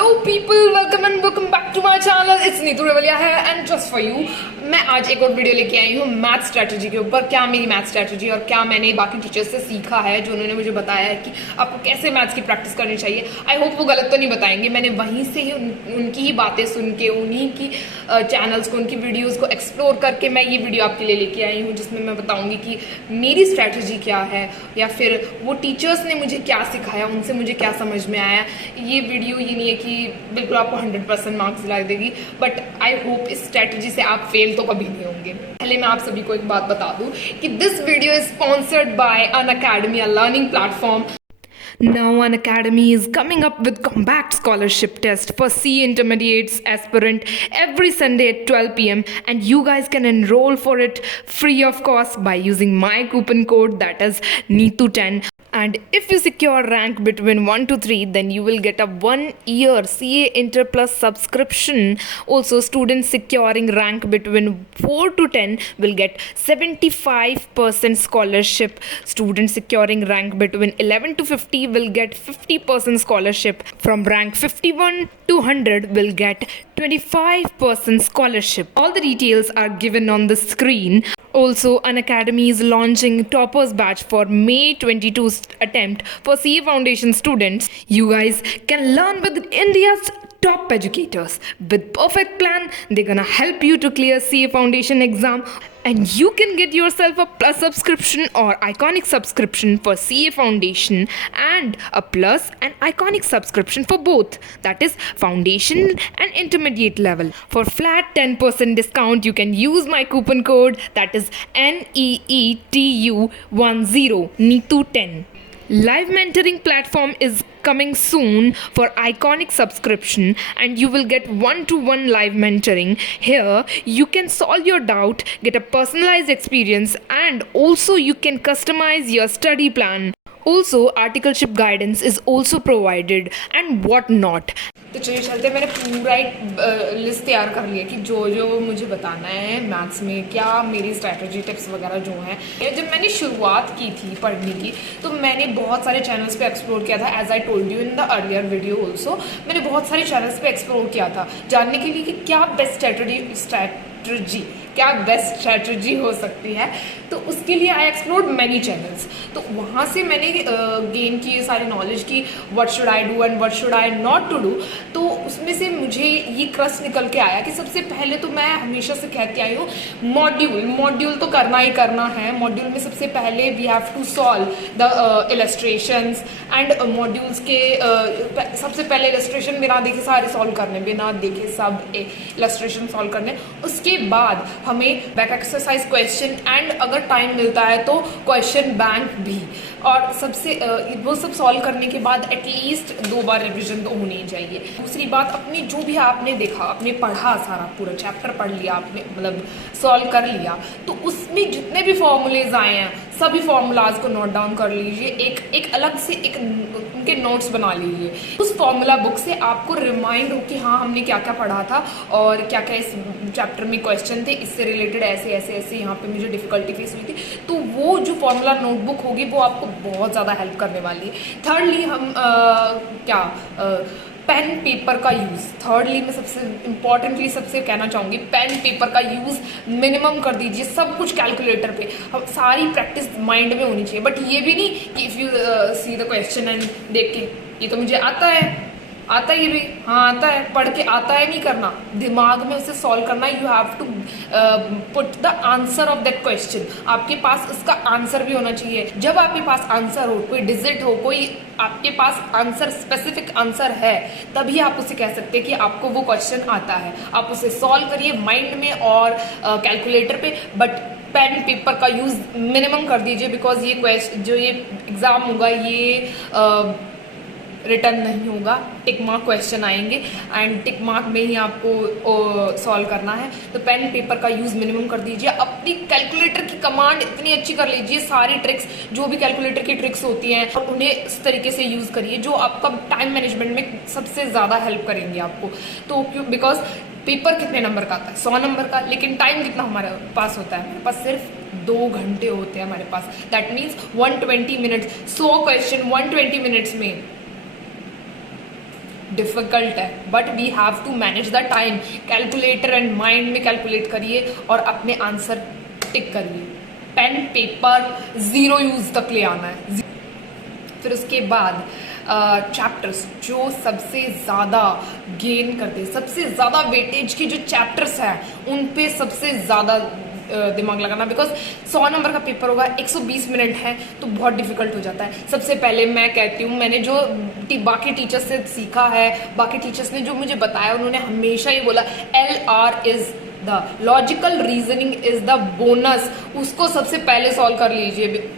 Hello people, welcome and welcome back to my channel. It's Neetu Revaliya है and just for you मैं आज एक और वीडियो लेके आई हूँ मैथ स्ट्रैटेजी के ऊपर। क्या मेरी मैथ स्ट्रैटेजी और क्या मैंने बाकी टीचर्स से सीखा है, जो उन्होंने मुझे बताया है कि आपको कैसे मैथ्स की प्रैक्टिस करनी चाहिए। आई होप वो गलत तो नहीं बताएंगे। मैंने वहीं से ही उनकी ही बातें सुन के, उन्हीं की चैनल्स को, उनकी वीडियोज़ को एक्सप्लोर करके मैं ये वीडियो आपके लिए लेके आई हूँ, जिसमें मैं बताऊँगी कि मेरी स्ट्रैटेजी क्या है या फिर वो टीचर्स ने मुझे क्या सिखाया, उनसे मुझे क्या समझ में आया। ये वीडियो ये नहीं है कि बिल्कुल आपको 100% मार्क्स दिला देगी, बट आई होप इस स्ट्रैटेजी से आप फेल तो कभी नहीं होंगे। पहले मैं आप सभी को एक बात बता दूं कि this video is sponsored by Unacademy, a learning platform. Now Unacademy is coming up with compact scholarship test for CA intermediates aspirant every Sunday at 12 p.m. and you guys can enroll for it free of cost by using my coupon code, that is NEETU10. And if you secure rank between 1 to 3, then you will get a 1-year CA Inter Plus subscription. Also, students securing rank between 4 to 10 will get 75% scholarship. Students securing rank between 11 to 50 will get 50% scholarship. From rank 51 to 100 will get 25% scholarship. All the details are given on the screen. Also, Unacademy is launching Toppers Batch for May 22 attempt for CA Foundation students. You guys can learn with India's top educators. With perfect plan, they're gonna help you to clear CA Foundation exam. And you can get yourself a plus subscription or iconic subscription for CA Foundation and a plus and iconic subscription for both, that is foundation and intermediate level. For flat 10% discount, you can use my coupon code, that is NEETU10, NEETU10. Live mentoring platform is coming soon for iconic subscription and you will get one-to-one live mentoring. Here you can solve your doubt, get a personalized experience, and also you can customize your study plan. Also, articleship guidance is also provided and what not. तो चलिए चलते, मैंने पूरा एक list तैयार कर लिया कि जो जो मुझे बताना है मैथ्स में, क्या मेरी स्ट्रैटेजी टिप्स वगैरह जो हैं। जब मैंने शुरुआत की थी पढ़ने की तो मैंने बहुत सारे चैनल्स पे एक्सप्लोर किया था, as I told you in the earlier video also. मैंने बहुत सारे चैनल्स पे एक्सप्लोर किया था जानने के लिए कि क्या बेस्ट स्ट्रैटेजी हो सकती है। तो उसके लिए आई एक्सप्लोर्ड मैनी चैनल्स। तो वहाँ से मैंने गेन की ये सारी नॉलेज की what should I do and what should I not to do. तो उसमें से मुझे ये क्रस्ट निकल के आया कि सबसे पहले तो मैं हमेशा से कहती आई हूँ मॉड्यूल तो करना ही करना है। मॉड्यूल में सबसे पहले we have to solve the illustrations and modules के सबसे पहले इलस्ट्रेशन बिना देखे सारे सॉल्व करने, बिना देखे सब इलस्ट्रेशन सॉल्व करने। उसके बाद हमें बैक एक्सरसाइज, क्वेश्चन एंड अगर टाइम मिलता है तो क्वेश्चन बैंक भी, और सबसे वो सब सॉल्व करने के बाद एटलीस्ट 2 बार रिवीजन तो होनी ही चाहिए। दूसरी बात, अपनी जो भी आपने देखा, आपने पढ़ा, सारा पूरा चैप्टर पढ़ लिया आपने, मतलब सॉल्व कर लिया, तो उसमें जितने भी फॉर्मूलेज आए हैं सभी फॉर्मूलाज को नोट डाउन कर लीजिए। एक अलग से एक उनके नोट्स बना लीजिए। उस फॉर्मूला बुक से आपको रिमाइंड हो कि हाँ हमने क्या क्या पढ़ा था और क्या क्या इस चैप्टर में क्वेश्चन थे, इससे रिलेटेड ऐसे ऐसे ऐसे यहाँ पे मुझे डिफिकल्टी फेस हुई थी। तो वो जो फॉर्मूला नोटबुक होगी वो आपको बहुत ज़्यादा हेल्प करने वाली है। थर्डली हम पेन पेपर का यूज़, थर्डली मैं सबसे इम्पॉर्टेंटली सबसे कहना चाहूँगी, पेन पेपर का यूज़ मिनिमम कर दीजिए। सब कुछ कैलकुलेटर पे, हम सारी प्रैक्टिस माइंड में होनी चाहिए। बट ये भी नहीं कि if you see the question and देख के ये तो मुझे आता है ये भी, हाँ आता है, पढ़ के आता है नहीं करना, दिमाग में उसे सॉल्व करना। You have to put the answer of that question. आपके पास उसका आंसर भी होना चाहिए। जब आपके पास आंसर हो, कोई डिजिट हो, कोई आपके पास आंसर, स्पेसिफिक आंसर है, तभी आप उसे कह सकते हैं कि आपको वो क्वेश्चन आता है। आप उसे सॉल्व करिए माइंड में और कैलकुलेटर पे, बट पेन पेपर का यूज़ मिनिमम कर दीजिए। बिकॉज ये क्वेश्चन जो ये एग्ज़ाम होगा ये रिटर्न नहीं होगा, टिक मार्क क्वेश्चन आएंगे एंड टिक मार्क में ही आपको सॉल्व करना है। तो पेन पेपर का यूज़ मिनिमम कर दीजिए। अपनी कैलकुलेटर की कमांड इतनी अच्छी कर लीजिए, सारी ट्रिक्स जो भी कैलकुलेटर की ट्रिक्स होती हैं और उन्हें इस तरीके से यूज़ करिए जो आपका टाइम मैनेजमेंट में सबसे ज़्यादा हेल्प करेंगे आपको। तो क्यों, बिकॉज पेपर कितने नंबर का आता है, 100 नंबर का, लेकिन टाइम कितना हमारे पास होता है, हमारे पास सिर्फ 2 घंटे होते हैं हमारे पास। That means 120 minutes, 100 question 120 minutes में डिफिकल्ट है, but we have to manage the time. Calculator and mind में कैलकुलेट करिए और अपने आंसर टिक करिए। पेन पेपर जीरो यूज तक ले आना है। फिर उसके बाद चैप्टर्स जो सबसे ज़्यादा गेन करते हैं, सबसे ज़्यादा वेटेज के जो चैप्टर्स हैं उन पे सबसे ज़्यादा दिमाग लगाना, बिकॉज 100 नंबर का पेपर होगा, 120 मिनट है तो बहुत डिफिकल्ट हो जाता है। सबसे पहले मैं कहती हूँ, मैंने जो बाकी टीचर्स से सीखा है, बाकी टीचर्स ने जो मुझे बताया, उन्होंने हमेशा ये बोला LR is the logical reasoning is the bonus. उसको सबसे पहले सॉल्व कर लीजिए।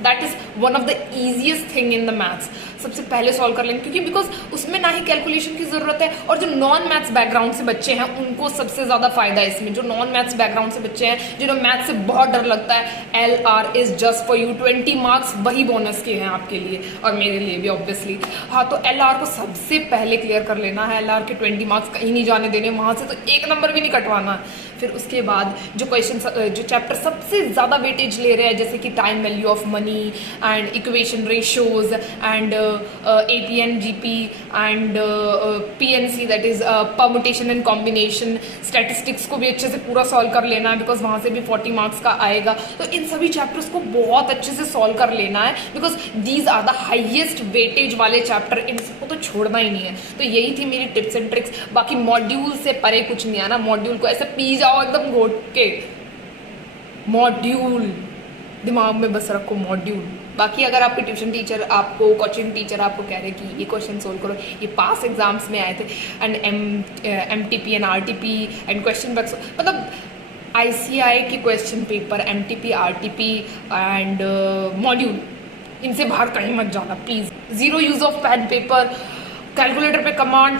That is one of the easiest thing in the maths. सबसे पहले सॉल्व कर लेंगे, क्योंकि बिकॉज उसमें ना ही कैलकुलेशन की जरूरत है, और जो नॉन मैथ्स बैकग्राउंड से बच्चे हैं उनको सबसे ज्यादा फायदा है इसमें। जो नॉन मैथ्स बैकग्राउंड से बच्चे हैं, जिन्हें मैथ्स से बहुत डर लगता है, LR is just for you. 20 marks वही बोनस के हैं आपके लिए और मेरे लिए भी ऑब्वियसली। हाँ, तो LR को सबसे पहले क्लियर कर लेना है। LR के 20 मार्क्स कहीं नहीं जाने देने, वहां से तो एक नंबर भी नहीं कटवाना। फिर उसके बाद जो क्वेश्चन, जो चैप्टर सबसे ज्यादा वेटेज ले रहे हैं, जैसे कि time value of money and equation ratios and APN GP and PNC, that is permutation and combination. Statistics को भी अच्छे से पूरा सॉल्व कर लेना है, बिकॉज वहां से भी 40 मार्क्स का आएगा। तो इन सभी चैप्टर्स को बहुत अच्छे से सॉल्व कर लेना है, because these are the highest weightage वाले चैप्टर। इन सबको तो छोड़ना ही नहीं है। तो यही थी मेरी टिप्स एंड ट्रिक्स। बाकी मॉड्यूल से परे कुछ नहीं आना। मॉड्यूल को ऐसे पी जाओ एकदम घोट के। मॉड्यूल दिमाग में बस रखो, मॉड्यूल। बाकी अगर आपके ट्यूशन टीचर आपको, कोचिंग टीचर आपको कह रहे कि ये क्वेश्चन सोल्व करो, ये पास एग्जाम्स में आए थे, and MTP and RTP and question banks, मतलब ICI के question paper, MTP RTP and module, इनसे बाहर कहीं मत जाना please. Zero use of pen paper. Calculator पे कमांड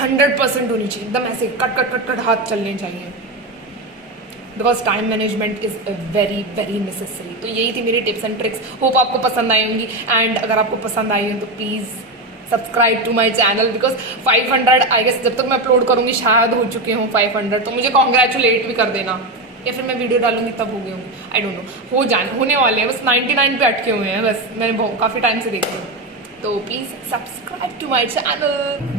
100% होनी चाहिए, एकदम ऐसे कट कट कट कट हाथ चलने चाहिए, because time management is very very necessary. तो यही थी मेरी टिप्स एंड ट्रिक्स। होप आपको पसंद आई होंगी, एंड अगर आपको पसंद आई हो तो please subscribe to my channel, because 500 I guess जब तक मैं अपलोड करूँगी शायद हो चुके हों 500, तो मुझे कॉन्ग्रेचुलेट भी कर देना, या फिर मैं वीडियो डालूंगी तब हो गए होंगे, आई डोंट नो। होने वाले हैं, बस 99 पे अटके हुए हैं, बस मैंने काफ़ी टाइम से देखे। तो please subscribe to my channel.